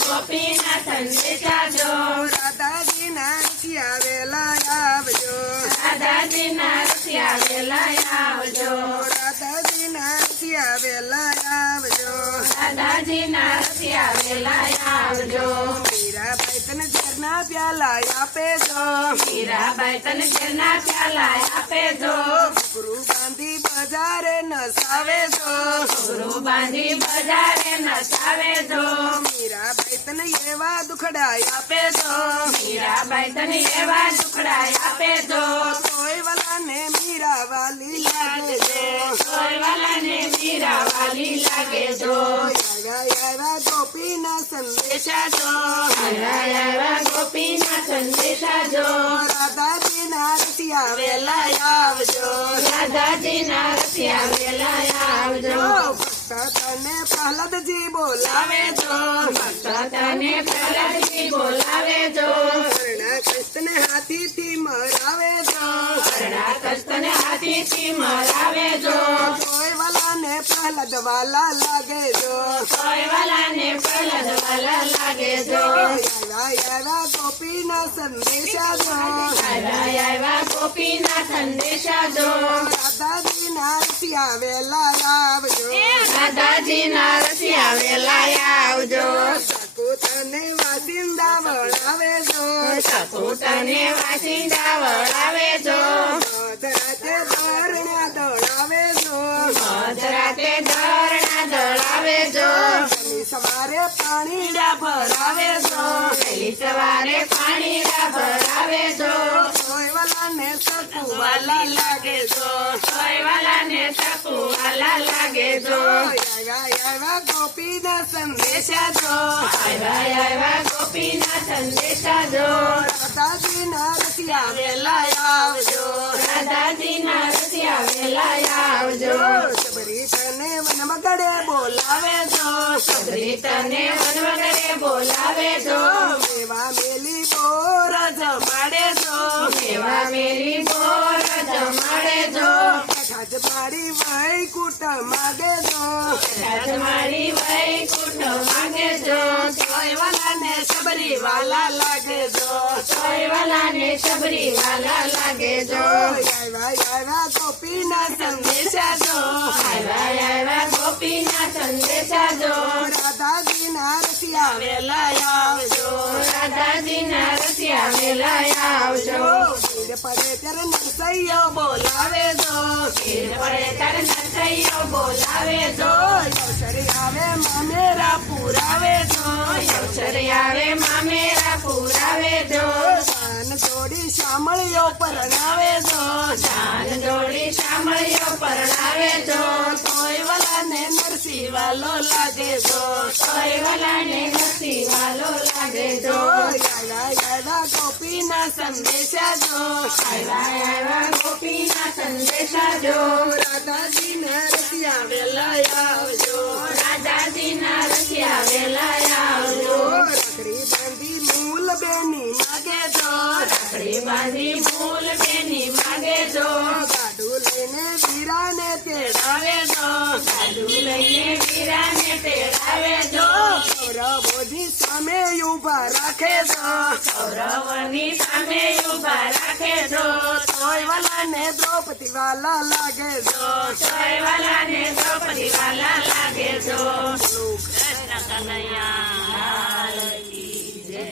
ગોપીના સંદેશા જો રાધાજીના રસિયા વેલા આવજો રાધાજીના રસિયા વેલા આવજો મીરાબાઈ તને ઝરના પ્યાલા આપે જો ગુરુ બાંધી બજારે નસાવે જો મીરાબાઈ તને એવા દુખડા આપે જો કોઈ વાલાને મીરા વાલી લાગે જો આવ્યા ગોપીના સંદેશા જો રાધાજીના રસિયા વેલા આવજો ભક્ત તને પ્રહલાદજી બોલાવે જો હરણા કૃષ્ણ હાથીથી મરાવે જો કોઈ વાલાને પ્રહલાદ વાલા લાગે જો આવ્યા ગોપીના સંદેશા જો રાધાજીના રસિયા વેલા આવજો સકુતને વાસિંદા વળાવે જો મધરાતે દોડાવે જો સવારે પાણીડા ભરાવે જો કોઈ વાલાને સકુવાલા લાગે જો આવ્યા ગોપીના સંદેશા જો રાધાજીના રસિયા વેલા આવજો સબરી તને વનમગડે બોલાવે જો મેવા મેલી બોર જમાડે જો કથાજ મારી વૈકુટ માગે જો કોઈ વાલાને સબરી વાલા લાગે જો આવ્યા ગોપીના સંદેશા જો રાધાજીના રસિયા વેલા આવજો ભીડ પડે ત્યારે નરસૈયો બોલાવે જો અવસરે આવે મામેરા પુરાવે જો જાન જોડી શામળીઓ પરણાવે જો કોઈ વાલાને નરસિંહ વાલો લાગે જો આવ્યા ગોપીના સંદેશા જો રાધાજીના રસિયા વેલા આવજો રાખડી બાંધી મૂલ બેની માગે જો ગાડું લઈને વીરાને તેડાવે જો કૌરવોની સામે ઊભા રાખે જો કોઈ વાલાને દ્રૌપદી વાલા લાગે જો કૃષ્ણ કનૈયા